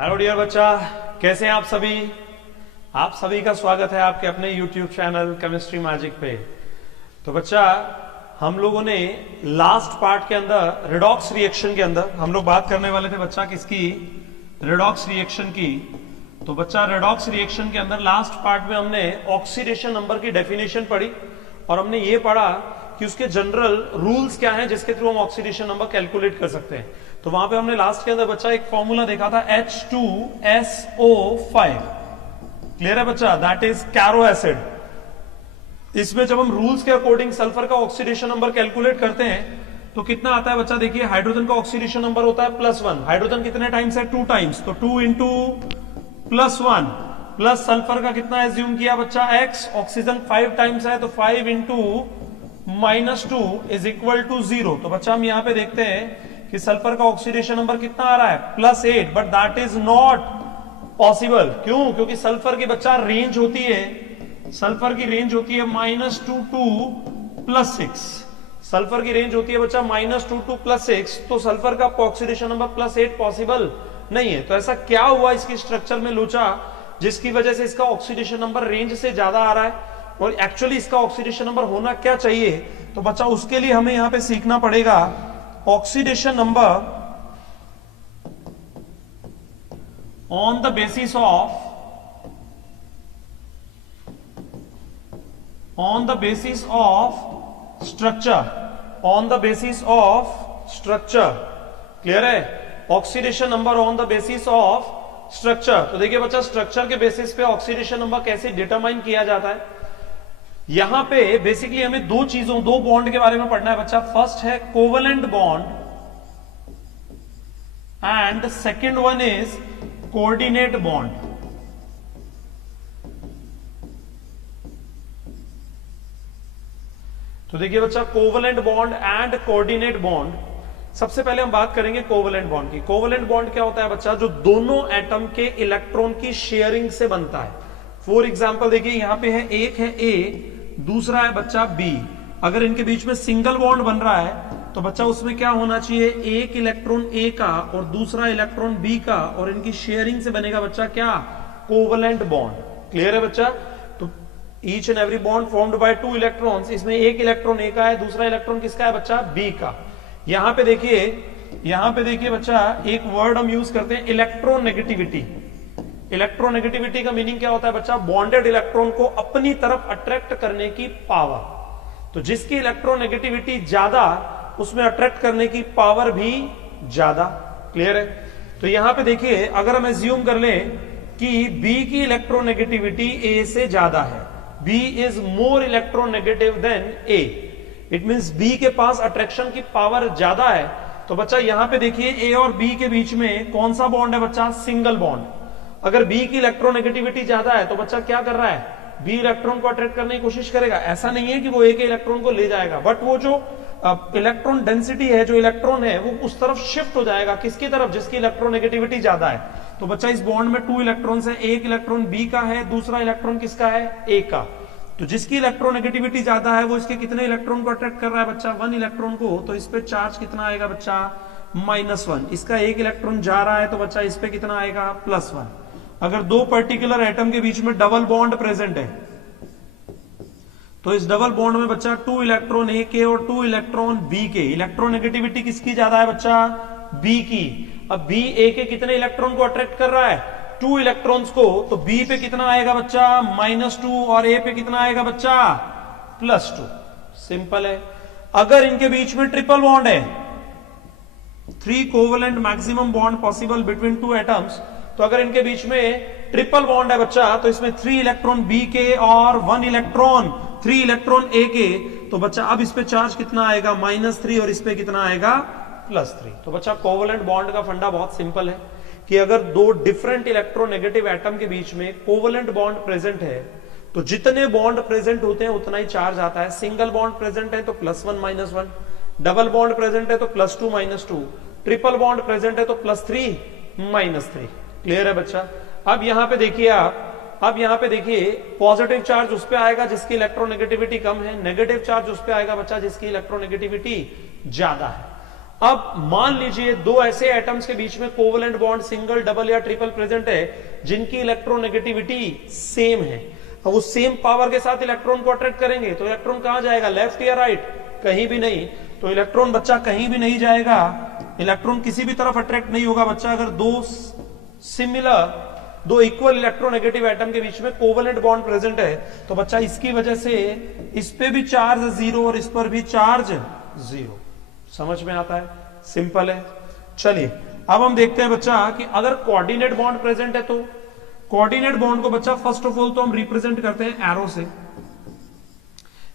Hello dear बच्चा, कैसे हैं आप सभी। आप सभी का स्वागत है आपके अपने YouTube चैनल केमिस्ट्री मैजिक पे। तो बच्चा, हम लोगों ने लास्ट पार्ट के अंदर रेडॉक्स रिएक्शन के अंदर हम लोग बात करने वाले थे बच्चा किसकी, रेडॉक्स रिएक्शन की। तो बच्चा रेडॉक्स रिएक्शन के अंदर लास्ट पार्ट में हमने ऑक्सीडेशन नंबर की डेफिनेशन पढ़ी और हमने ये पढ़ा कि उसके जनरल रूल्स क्या हैं जिसके थ्रू हम ऑक्सीडेशन नंबर कैलकुलेट कर सकते हैं। तो वहां पे हमने लास्ट के अंदर बच्चा एक फॉर्मूला देखा था H2SO5। क्लियर है बच्चा, दैट इज कैरो एसिड। इसमें जब हम रूल्स के अकॉर्डिंग सल्फर का ऑक्सीडेशन नंबर कैलकुलेट करते हैं तो कितना आता है बच्चा, देखिए हाइड्रोजन का ऑक्सीडेशन नंबर होता है +1। हाइड्रोजन कितने टाइम्स है, 2 टाइम्स, तो 2 इंटू +1 प्लस सल्फर का कितना एज्यूम किया बच्चा, x। ऑक्सीजन 5 टाइम्स है तो 5 इंटू -2 इज इक्वल टू 0। तो बच्चा हम यहां पे देखते हैं कि सल्फर का ऑक्सीडेशन नंबर कितना आ रहा है, +8, but that is not possible. क्यों? क्योंकि सल्फर की बच्चा रेंज होती है, सल्फर की रेंज होती है -2 टू +6। सल्फर की रेंज होती है बच्चा -2 टू +6, तो सल्फर का ऑक्सीडेशन नंबर +8 पॉसिबल नहीं है। तो ऐसा क्या हुआ इसकी स्ट्रक्चर में लोचा जिसकी वजह से इसका ऑक्सीडेशन नंबर रेंज से ज्यादा आ रहा है, और एक्चुअली इसका ऑक्सीडेशन नंबर होना क्या चाहिए। तो बच्चा उसके लिए हमें यहां पे सीखना पड़ेगा oxidation number on the basis of structure. Clear है, oxidation number on the basis of structure. तो देखिए बच्चा, स्ट्रक्चर के बेसिस पे ऑक्सीडेशन नंबर कैसे डिटरमाइन किया जाता है। यहां पे बेसिकली हमें दो बॉन्ड के बारे में पढ़ना है बच्चा। फर्स्ट है covalent bond and second one is coordinate bond. तो देखिए बच्चा, covalent bond and coordinate bond. सबसे पहले हम बात करेंगे कोवलेंट बॉन्ड की। कोवलेंट बॉन्ड क्या होता है बच्चा, जो दोनों एटम के इलेक्ट्रॉन की शेयरिंग से बनता है। फॉर एग्जांपल देखिए यहां पे है, एक है A, दूसरा है बच्चा B। अगर इनके बीच में सिंगल बॉन्ड बन रहा है तो बच्चा उसमें क्या होना चाहिए, एक इलेक्ट्रॉन A का और दूसरा इलेक्ट्रॉन B का, और इनकी शेयरिंग से बनेगा बच्चा क्या, कोवलेंट बॉन्ड। क्लियर है बच्चा। तो each and every bond formed by 2 electrons, इसमें एक इलेक्ट्रॉन A का है, दूसरा इलेक्ट्रॉन किसका है बच्चा, B का। यहां पे देखिए बच्चा, एक वर्ड हम यूज करते हैं इलेक्ट्रोनेगेटिविटी। इलेक्ट्रोनेगेटिविटी का मीनिंग क्या होता है बच्चा, बॉन्डेड इलेक्ट्रॉन को अपनी तरफ अट्रैक्ट करने की पावर। तो जिसकी इलेक्ट्रोनेगेटिविटी ज्यादा उसमें अट्रैक्ट करने की पावर भी ज्यादा। क्लियर है। तो यहां पे देखिए, अगर हम एज्यूम कर लें कि B की इलेक्ट्रोनेगेटिविटी A से ज्यादा है, B is more electronegative then A, it means B के पास अट्रैक्शन की पावर ज्यादा है। तो बच्चा यहां पे देखिए A और B के बीच में कौन सा बॉन्ड है बच्चा, सिंगल बॉन्ड। अगर B की इलेक्ट्रोनेगेटिविटी ज्यादा है तो बच्चा क्या कर रहा है, B इलेक्ट्रॉन को अट्रैक्ट करने की कोशिश करेगा। ऐसा नहीं है कि वो एक इलेक्ट्रॉन को ले जाएगा, बट वो जो इलेक्ट्रॉन डेंसिटी है, जो इलेक्ट्रॉन है, वो उस तरफ शिफ्ट हो जाएगा। किसकी तरफ, जिसकी इलेक्ट्रोनेगेटिविटी ज्यादा है। तो बच्चा इस बॉन्ड में 2 इलेक्ट्रॉन्स है, एक इलेक्ट्रॉन B का है, दूसरा इलेक्ट्रॉन किसका है, A का। तो जिसकी इलेक्ट्रोनेगेटिविटी ज्यादा है वो इसके कितने इलेक्ट्रॉन को अट्रैक्ट कर रहा है बच्चा, 1 इलेक्ट्रॉन को। तो इस पे चार्ज कितना आएगा बच्चा, -1। इसका एक इलेक्ट्रॉन जा रहा है तो बच्चा इस पे कितना आएगा, +1। अगर 2 पर्टिकुलर एटम के बीच में डबल बॉन्ड प्रेजेंट है तो इस डबल बॉन्ड में बच्चा 2 इलेक्ट्रॉन A के और 2 इलेक्ट्रॉन B के। इलेक्ट्रोनेगेटिविटी किसकी ज्यादा है बच्चा, B की। अब B A के कितने इलेक्ट्रॉन को अट्रैक्ट कर रहा है, 2 इलेक्ट्रॉन्स को। तो B पे कितना आएगा बच्चा, -2, और A पे कितना आएगा बच्चा, +2। सिंपल है। अगर इनके बीच में ट्रिपल बॉन्ड है, 3 covalent maximum bond possible between 2 atoms, तो अगर इनके बीच में ट्रिपल बॉन्ड है बच्चा तो इसमें 3 इलेक्ट्रॉन B के और 3 इलेक्ट्रॉन A के। तो बच्चा अब इस पे चार्ज कितना आएगा, -3, और इस पे कितना आएगा, +3। तो बच्चा कोवलेंट बॉन्ड का फंडा बहुत सिंपल है कि अगर 2 डिफरेंट इलेक्ट्रोनेगेटिव एटम के बीच में कोवलेंट बॉन्ड प्रेजेंट है तो जितने बॉन्ड प्रेजेंट होते हैं उतना ही चार्ज आता है। सिंगल बॉन्ड प्रेजेंट है तो +1 -1, डबल बॉन्ड प्रेजेंट है तो +2 -2, ट्रिपल बॉन्ड प्रेजेंट है तो +3 -3। क्लियर है बच्चा। अब यहां पे देखिए पॉजिटिव चार्ज उस पे आएगा जिसकी इलेक्ट्रोनेगेटिविटी कम है, नेगेटिव चार्ज उस पे आएगा बच्चा जिसकी इलेक्ट्रोनेगेटिविटी ज्यादा है। अब मान लीजिए दो ऐसे एटम्स के बीच में कोवेलेंट बॉन्ड सिंगल, डबल या ट्रिपल प्रेजेंट है जिनकी इलेक्ट्रोनेगेटिविटी सेम है। अब उस सेम पावर के साथ इलेक्ट्रॉन को अट्रैक्ट करेंगे तो इलेक्ट्रॉन कहां जाएगा, लेफ्ट या राइट, कहीं भी नहीं। तो इलेक्ट्रॉन बच्चा कहीं भी नहीं जाएगा, इलेक्ट्रॉन किसी भी तरफ अट्रैक्ट नहीं होगा बच्चा। अगर दो इक्वल इलेक्ट्रोनेगेटिव एटम के बीच में कोवेलेंट बॉन्ड प्रेजेंट है तो बच्चा इसकी वजह से इस पे भी चार्ज जीरो और इस पर भी चार्ज जीरो। समझ में आता है, सिंपल है। चलिए अब हम देखते हैं बच्चा कि अगर कोऑर्डिनेट बॉन्ड प्रेजेंट है तो कोऑर्डिनेट बॉन्ड को बच्चा फर्स्ट ऑफ ऑल तो हम रिप्रेजेंट करते हैं एरो से।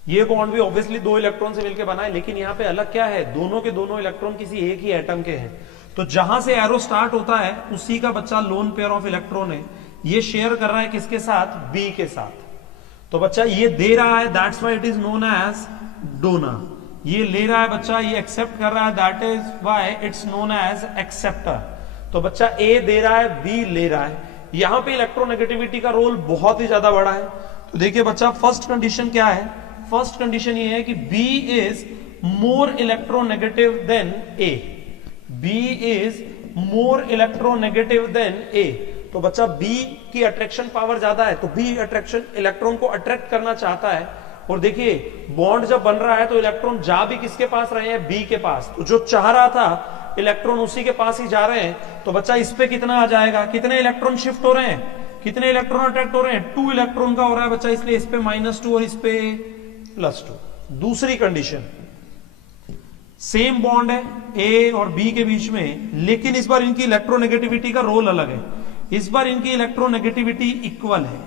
ये बॉन्ड भी ऑब्वियसली दो इलेक्ट्रॉन से मिलकर बना है, लेकिन यहां पे अलग क्या है, दोनों के दोनों इलेक्ट्रॉन किसी एक ही एटम के हैं। तो जहां से एरो स्टार्ट होता है उसी का बच्चा लोन पेयर ऑफ इलेक्ट्रॉन है। ये शेयर कर रहा है किसके साथ, बी के साथ। तो बच्चा ये दे रहा है, that's why it is known as donor. ये ले रहा है बच्चा, ये एक्सेप्ट कर रहा है, that is why it's known as acceptor. तो बच्चा ए दे रहा है, बी ले रहा है। यहां पे इलेक्ट्रोनेगेटिविटी का रोल बहुत ही ज्यादा बड़ा है। तो देखिए बच्चा फर्स्ट कंडीशन क्या है, फर्स्ट कंडीशन ये है कि B is more electronegative than A. B is more electronegative than A. तो बच्चा बी की अट्रैक्शन पावर ज्यादा है, तो बी अट्रैक्शन इलेक्ट्रॉन को अट्रैक्ट करना चाहता है। और देखिए बॉन्ड जब बन रहा है तो इलेक्ट्रॉन जा भी किसके पास रहे हैं, बी के पास। तो जो चाह रहा था इलेक्ट्रॉन उसी के पास ही जा रहे हैं। तो बच्चा इस पे कितना आ जाएगा, कितने इलेक्ट्रॉन शिफ्ट हो रहे हैं, कितने इलेक्ट्रॉन अट्रैक्ट हो रहे हैं, 2 इलेक्ट्रॉन का हो रहा है बच्चा, इसलिए इस पे -2 और इस पे +2। दूसरी कंडीशन, सेम बॉन्ड है ए और बी के बीच में, लेकिन इस बार इनकी इलेक्ट्रोनेगेटिविटी का रोल अलग है। इस बार इनकी इलेक्ट्रोनेगेटिविटी इक्वल है।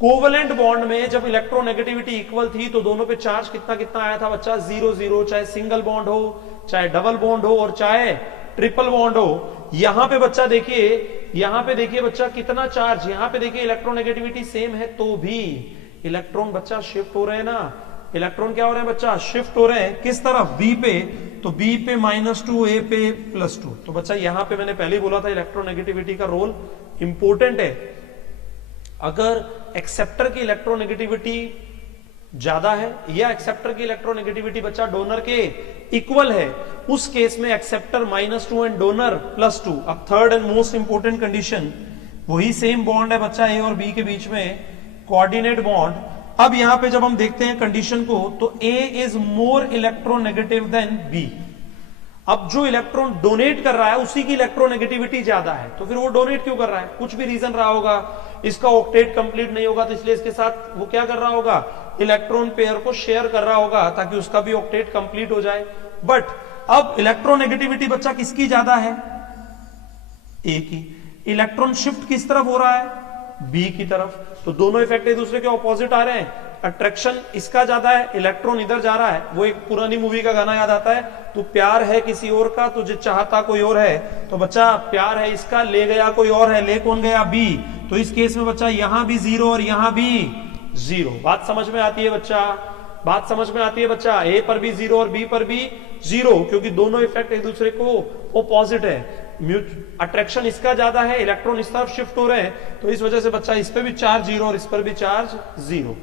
कोवेलेंट बॉन्ड में जब इलेक्ट्रोनेगेटिविटी इक्वल थी तो दोनों पे चार्ज कितना कितना आया था बच्चा, 0-0, चाहे सिंगल बॉन्ड हो, चाहे डबल बॉन्ड हो और चाहे ट्रिपल बॉन्ड हो। यहां पे बच्चा देखिए, यहां पे देखिए बच्चा कितना चार्ज, यहां पे देखिए इलेक्ट्रोनेगेटिविटी सेम है तो भी इलेक्ट्रॉन बच्चा शिफ्ट हो रहे हैं ना। इलेक्ट्रॉन क्या हो रहे हैं बच्चा, शिफ्ट हो रहे हैं किस तरफ, बी पे। तो बी पे -2, ए पे +2। तो बच्चा यहां पे मैंने पहले ही बोला था इलेक्ट्रोनेगेटिविटी का रोल इंपॉर्टेंट है। अगर एक्सेप्टर की इलेक्ट्रोनेगेटिविटी ज्यादा है या एक्सेप्टर की इलेक्ट्रोनेगेटिविटी बच्चा डोनर के इक्वल है, उस केस में एक्सेप्टर -2 एंड डोनर +2। अब third and most important condition, वही सेम बॉन्ड है बच्चा ए और बी के बीच में, कोऑर्डिनेट बॉन्ड। अब यहां पे जब हम देखते हैं कंडीशन को तो A is more electronegative than B. अब जो इलेक्ट्रॉन डोनेट कर रहा है उसी की इलेक्ट्रोनेगेटिविटी ज्यादा है, तो फिर वो डोनेट क्यों कर रहा है, कुछ भी रीजन रहा होगा, इसका ऑक्टेट कंप्लीट नहीं होगा तो इसलिए इसके साथ वो क्या कर रहा होगा, इलेक्ट्रॉन पेयर को शेयर कर रहा होगा ताकि उसका भी ऑक्टेट कंप्लीट हो जाए। बट अब इलेक्ट्रोनेगेटिविटी बच्चा किसकी ज्यादा है, ए की। इलेक्ट्रॉन शिफ्ट किस तरफ हो रहा है, बी की तरफ। तो दोनों इफेक्ट एक दूसरे के ऑपोजिट आ रहे हैं। अट्रैक्शन इसका ज्यादा है, इलेक्ट्रॉन इधर जा रहा है। वो एक पुरानी मूवी का गाना याद आता है, तू प्यार है किसी और का, तुझे चाहता कोई और है। तो बच्चा प्यार है इसका, ले गया कोई और है, ले कौन गया, बी। तो इस केस में बच्चा यहां भी 0 और यहां भी 0। बात समझ में आती है बच्चा, बात समझ में आती है बच्चा। ए पर भी 0 और बी पर भी 0, क्योंकि दोनों इफेक्ट एक दूसरे को ऑपोजिट है। अट्रैक्शन इसका ज्यादा है, इलेक्ट्रॉन इस तरफ शिफ्ट हो रहे हैं, तो इस वजह से बच्चा इस पे भी चार्ज 0 और इस पर भी चार्ज 0।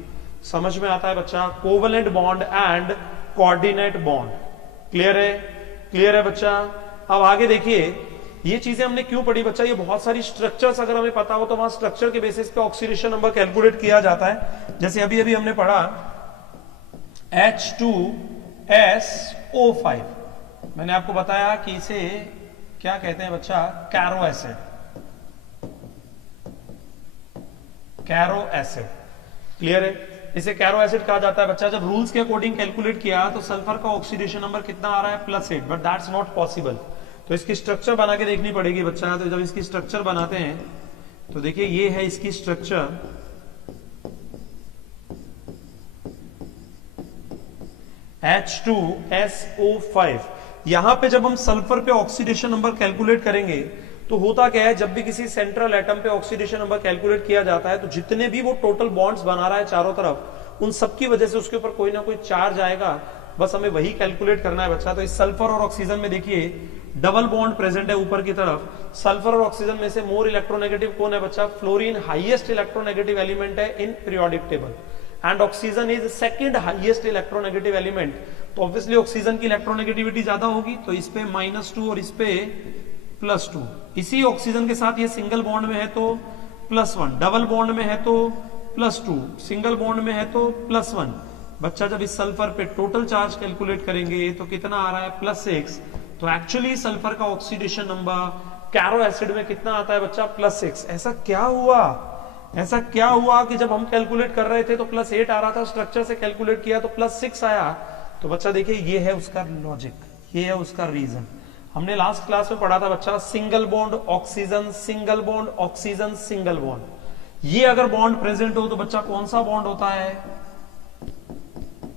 समझ में आता है बच्चा, covalent bond and coordinate bond. Clear है, क्लियर है बच्चा। अब आगे देखिए, ये चीजें हमने क्यों पढ़ी बच्चा, ये बहुत सारी स्ट्रक्चर्स अगर हमें पता हो तो वहां स्ट्रक्चर के बेसिस पे ऑक्सीडेशन नंबर कैलकुलेट किया जाता है। जैसे अभी अभी हमने पढ़ा H2SO5, मैंने आपको बताया कि इसे क्या कहते हैं बच्चा, Caro acid. Caro acid, clear है, इसे कैरो एसिड कहा जाता है बच्चा। जब रूल्स के अकॉर्डिंग कैलकुलेट किया तो सल्फर का ऑक्सीडेशन नंबर कितना आ रहा है, +8, बट दैट्स नॉट पॉसिबल। तो इसकी स्ट्रक्चर बना के देखनी पड़ेगी बच्चा। तो जब इसकी स्ट्रक्चर बनाते हैं तो देखिए ये है इसकी स्ट्रक्चर, H2SO5। यहां पे जब हम सल्फर पे ऑक्सीडेशन नंबर कैलकुलेट करेंगे तो होता क्या है, जब भी किसी सेंट्रल एटम पे ऑक्सीडेशन नंबर कैलकुलेट किया जाता है तो जितने भी वो टोटल बॉन्ड्स बना रहा है चारों तरफ, उन सबकी वजह से उसके ऊपर कोई ना कोई चार्ज आएगा। बस हमें वही कैलकुलेट करना है बच्चा। तो इस सल्फर और ऑक्सीजन में देखिए डबल बॉन्ड प्रेजेंट है ऊपर की तरफ। सल्फर और ऑक्सीजन में से मोर इलेक्ट्रोनेगेटिव कौन है बच्चा, फ्लोरीन हाईएस्ट इलेक्ट्रोनेगेटिव एलिमेंट है in periodic table, and oxygen is second highest electronegative element. तो ऑब्वियसली ऑक्सीजन की इलेक्ट्रोनेगेटिविटी ज्यादा होगी, तो इस पे -2 और इस पे +2। इसी ऑक्सीजन के साथ ये सिंगल बॉन्ड में है तो +1, डबल बॉन्ड में है तो +2, सिंगल बॉन्ड में है तो +1। बच्चा जब इस सल्फर पे टोटल चार्ज कैलकुलेट करेंगे तो कितना आ रहा है +6। तो एक्चुअली सल्फर का ऑक्सीडेशन नंबर कैरो एसिड में कितना आता है बच्चा +6। ऐसा क्या हुआ कि जब हम कैलकुलेट कर रहे थे तो +8 आ रहा था, स्ट्रक्चर से कैलकुलेट किया तो +6 आया। तो बच्चा देखिए ये है उसका लॉजिक, ये है उसका रीजन। हमने लास्ट क्लास में पढ़ा था बच्चा single bond oxygen, single bond oxygen, single bond. ये अगर बॉन्ड प्रेजेंट हो तो बच्चा कौन सा बॉन्ड होता है,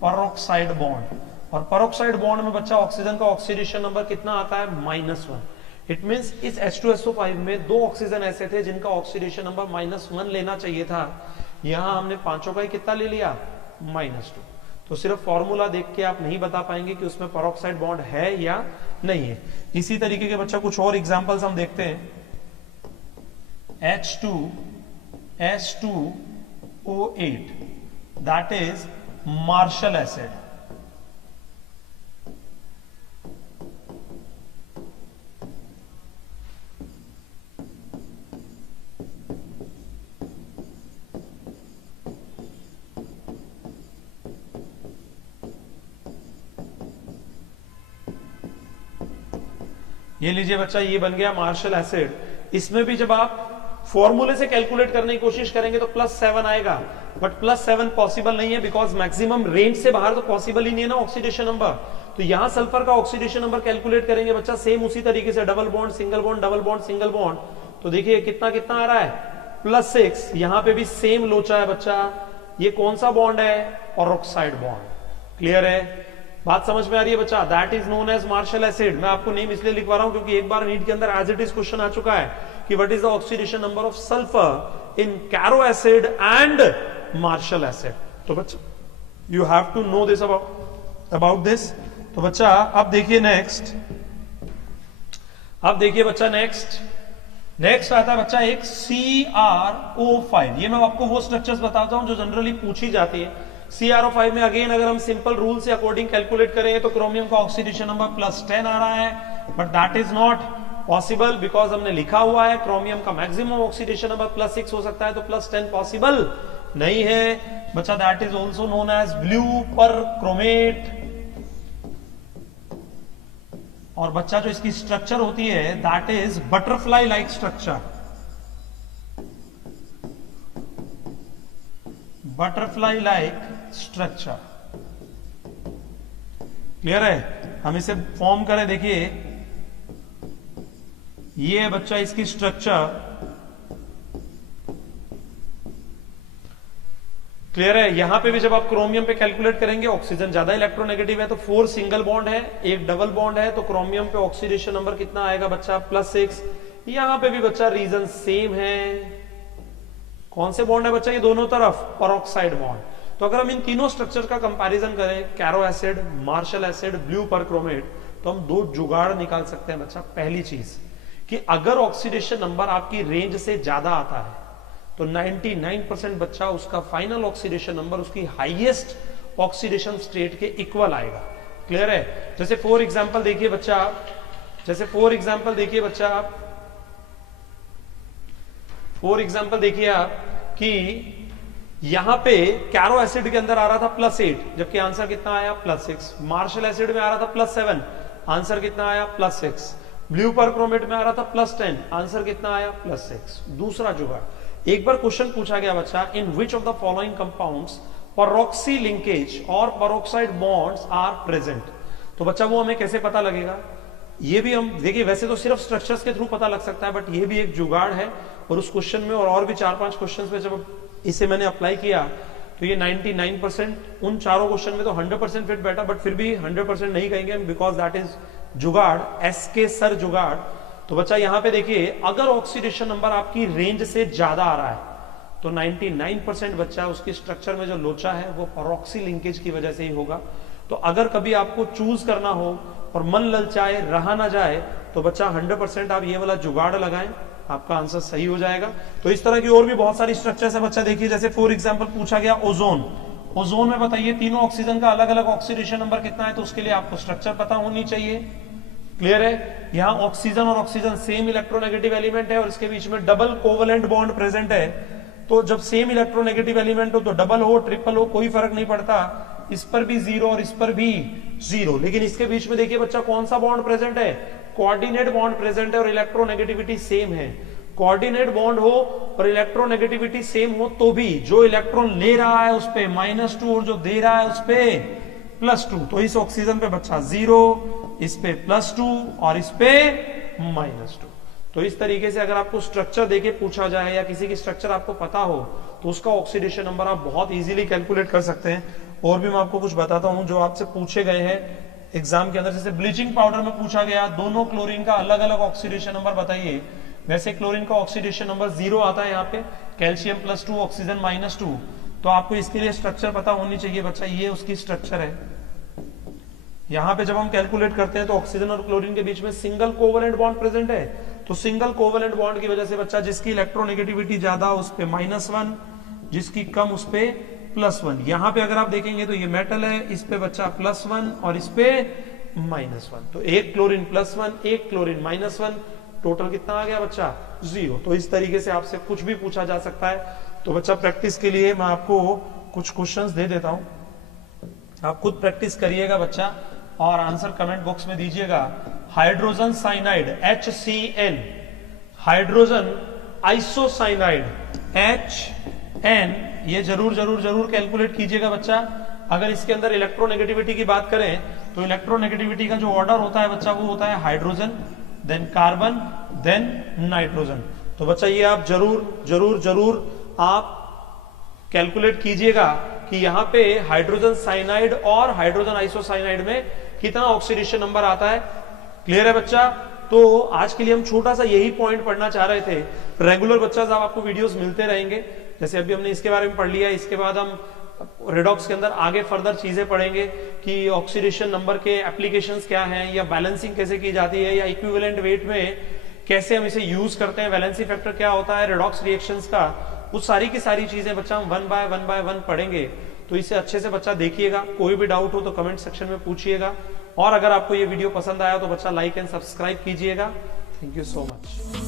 पेरोक्साइड बॉन्ड। और पेरोक्साइड बॉन्ड में बच्चा ऑक्सीजन का ऑक्सीडेशन नंबर कितना आता है -1। इट मींस इस H2SO5 में 2 ऑक्सीजन ऐसे थे जिनका ऑक्सीडेशन नंबर -1 लेना चाहिए था, यहां हमने पांचों का ही कितना ले लिया -2। तो सिर्फ फॉर्मूला देख के आप नहीं बता पाएंगे कि उसमें पेरोक्साइड बॉन्ड है या नहीं है। इसी तरीके के बच्चा कुछ और एग्जांपल्स हम देखते हैं। H2S2O8 that is martial acid. ये लीजिए बच्चा, ये बन गया मार्शल एसिड। इसमें भी जब आप फॉर्मूले से कैलकुलेट करने की कोशिश करेंगे तो +7 आएगा, बट +7 पॉसिबल नहीं है बिकॉज मैक्सिमम रेंज से बाहर तो पॉसिबल ही नहीं है ना ऑक्सीडेशन नंबर। तो यहां सल्फर का ऑक्सीडेशन नंबर कैलकुलेट करेंगे बच्चा सेम उसी तरीके से, double bond single bond, double bond single bond. तो देखिए कितना कितना आ रहा है +6। यहां पे भी सेम लोचा है बच्चा। ये कौन सा बॉन्ड है, पेरोक्साइड बॉन्ड। क्लियर है, बात समझ में आ रही है बच्चा। That is known as Marshall acid. मैं आपको नेम इसलिए लिखवा रहा हूं क्योंकि एक बार नीट के अंदर एज इट इज क्वेश्चन आ चुका है कि what is the oxidation number of sulphur in Caro acid and Marshall acid. तो बच्चा you have to know this about this. तो बच्चा अब देखिए नेक्स्ट, नेक्स्ट आता है बच्चा एक CrO5। ये मैं आपको वो स्ट्रक्चर्स बताता हूं जो जनरली पूछी जाती है। CrO5 में अगेन अगर हम सिंपल रूल से अकॉर्डिंग कैलकुलेट करें तो क्रोमियम का ऑक्सीडेशन नंबर +10 आ रहा है, but that is not possible because हमने लिखा हुआ है क्रोमियम का मैक्सिमम ऑक्सीडेशन नंबर +6 हो सकता है, तो +10 पॉसिबल नहीं है बच्चा। That is also known as blue perchromate. और बच्चा जो इसकी स्ट्रक्चर होती है that is butterfly like structure, butterfly like structure. Clear है, हम इसे फॉर्म करें, देखिए ये है बच्चा इसकी स्ट्रक्चर। क्लियर है, यहां पे भी जब आप क्रोमियम पे कैलकुलेट करेंगे ऑक्सीजन ज्यादा इलेक्ट्रोनेगेटिव है तो 4 सिंगल बॉन्ड है, एक डबल बॉन्ड है, तो क्रोमियम पे ऑक्सीडेशन नंबर कितना आएगा बच्चा +6। यहां पे भी बच्चा रीजन सेम है। कौन से बॉन्ड है बच्चा, ये दोनों तरफ पेरोक्साइड बॉन्ड। तो अगर हम इन तीनों स्ट्रक्चर का कंपैरिजन करें, Caro acid, Marshall acid, blue perchromate, तो हम 2 जुगाड़ निकाल सकते हैं बच्चा। पहली चीज कि अगर ऑक्सीडेशन नंबर आपकी रेंज से ज्यादा आता है तो 99% बच्चा उसका फाइनल ऑक्सीडेशन नंबर उसकी हाईएस्ट ऑक्सीडेशन स्टेट के इक्वल आएगा। क्लियर है, जैसे फॉर एग्जांपल देखिए बच्चा, फॉर एग्जांपल देखिए आप कि यहां पे कैरो एसिड के अंदर आ रहा था +8 जबकि आंसर कितना आया +6। मार्शल एसिड में आ रहा था +7, आंसर कितना आया +6। ब्लू परक्रोमेट में आ रहा था +10, आंसर कितना आया +6। दूसरा जुगाड़, एक बार क्वेश्चन पूछा गया बच्चा, in which of the following compounds peroxy linkage और पेरोक्साइड बॉन्ड्स आर प्रेजेंट। तो बच्चा वो हमें कैसे पता लगेगा, ये भी हम देखिए, वैसे तो सिर्फ स्ट्रक्चर्स के थ्रू पता लग सकता है, बट ये भी एक जुगाड़ है। और उस क्वेश्चन में और भी 4-5 क्वेश्चन में जब इसे मैंने अप्लाई किया तो ये 99%, उन चारों क्वेश्चन में तो 100% फिट बैठा, बट फिर भी 100% नहीं कहेंगे बिकॉज दैट इज जुगाड़, एसके सर जुगाड़। तो बच्चा यहां पे देखिए, अगर ऑक्सीडेशन नंबर आपकी रेंज से ज्यादा आ रहा है तो 99% बच्चा उसकी स्ट्रक्चर में जो लोचा है वो पेरोक्सी लिंकेज की वजह से ही होगा। तो अगर कभी आपको चूज करना हो और मन ललचाए, रहा ना जाए, तो बच्चा 100% आप ये वाला जुगाड़ लगाएं, आपका आंसर सही हो जाएगा। तो इस तरह की और भी बहुत सारी स्ट्रक्चर्स है बच्चा। देखिए जैसे फॉर एग्जांपल पूछा गया ओजोन, ओजोन में बताइए तीनों ऑक्सीजन का अलग अलग ऑक्सीडेशन नंबर कितना है, तो उसके लिए आपको स्ट्रक्चर पता होनी चाहिए। क्लियर है? यहां ऑक्सीजन और ऑक्सीजन सेम इलेक्ट्रोनेगेटिव एलिमेंट है और इसके बीच में डबल कोवेलेंट बॉन्ड प्रेजेंट है। तो जब सेम इलेक्ट्रोनेगेटिव एलिमेंट हो तो डबल हो ट्रिपल हो कोई फर्क नहीं पड़ता, इस पर भी जीरो और इस पर भी जीरो। लेकिन इसके बीच में देखिए बच्चा कौन सा बॉन्ड प्रेजेंट है, कोऑर्डिनेट बॉन्ड प्रेजेंट है और इलेक्ट्रोनेगेटिविटी सेम है। कोऑर्डिनेट बॉन्ड हो और इलेक्ट्रोनेगेटिविटी सेम हो तो भी जो इलेक्ट्रॉन ले रहा है उस पे -2 और जो दे रहा है उस पे +2। तो इस ऑक्सीजन पे बच्चा 0, इस पे +2 और इस पे -2। तो इस तरीके से अगर आपको स्ट्रक्चर देके पूछा जाए या किसी की स्ट्रक्चर आपको पता हो तो उसका ऑक्सीडेशन नंबर आप बहुत इजीली कैलकुलेट कर सकते हैं। और भी मैं आपको कुछ बताता हूं जो आपसे पूछे गए हैं एग्जाम के अंदर। जैसे ब्लीचिंग पाउडर में पूछा गया दोनों क्लोरीन का अलग अलग ऑक्सीडेशन नंबर बताइए, वैसे क्लोरीन का ऑक्सीडेशन नंबर 0 आता है यहाँ पे, कैल्शियम +2 ऑक्सीजन -2। तो आपको इसके लिए स्ट्रक्चर पता होनी चाहिए बच्चा, ये उसकी स्ट्रक्चर है। यहां पे जब हम कैलकुलेट करते हैं तो ऑक्सीजन और क्लोरीन के बीच में सिंगल कोवेलेंट बॉन्ड प्रेजेंट है। तो सिंगल कोवेलेंट बॉन्ड की वजह से बच्चा जिसकी इलेक्ट्रोनेगेटिविटी ज्यादा उस पे -1, जिसकी कम उस पे +1। यहां पे अगर आप देखेंगे तो ये मेटल है, इस पे बच्चा +1 और इस पे -1। तो एक क्लोरीन +1 एक क्लोरीन -1, टोटल कितना आ गया बच्चा 0। तो इस तरीके से आपसे कुछ भी पूछा जा सकता है। तो बच्चा प्रैक्टिस के लिए मैं आपको कुछ क्वेश्चंस दे देता हूं, आप खुद प्रैक्टिस करिएगा बच्चा और आंसर कमेंट बॉक्स में दीजिएगा। Hydrogen cyanide HCN, hydrogen isocyanide HN, ये जरूर जरूर जरूर कैलकुलेट कीजिएगा बच्चा। अगर इसके अंदर इलेक्ट्रोनेगेटिविटी की बात करें तो इलेक्ट्रोनेगेटिविटी का जो ऑर्डर होता है बच्चा वो होता है hydrogen, then carbon, then nitrogen. तो बच्चा ये आप जरूर जरूर जरूर आप कैलकुलेट कीजिएगा कि यहां पे हाइड्रोजन साइनाइड और हाइड्रोजन आइसोसाइनाइड में कितना ऑक्सीडेशन नंबर आता है। क्लियर है बच्चा? तो आज के लिए हम छोटा सा यही पॉइंट पढ़ना चाह रहे थे। रेगुलर बच्चा साहब आपको वीडियोस मिलते रहेंगे, जैसे अभी हमने इसके बारे में पढ़ लिया, इसके बाद हम रेडॉक्स के अंदर आगे फर्दर चीजें पढ़ेंगे कि ऑक्सीडेशन नंबर के एप्लीकेशंस क्या हैं, या बैलेंसिंग कैसे की जाती है, या इक्विवेलेंट वेट में कैसे हम इसे यूज करते हैं, वैलेंसी फैक्टर क्या होता है रेडॉक्स रिएक्शंस का, वो सारी की सारी चीजें बच्चा हम 1 बाय 1 पढ़ेंगे। तो इसे अच्छे से बच्चा देखिएगा, कोई भी डाउट हो तो कमेंट सेक्शन में पूछिएगा। और अगर आपको ये वीडियो पसंद आया तो बच्चा लाइक एंड सब्सक्राइब कीजिएगा। Thank you so much.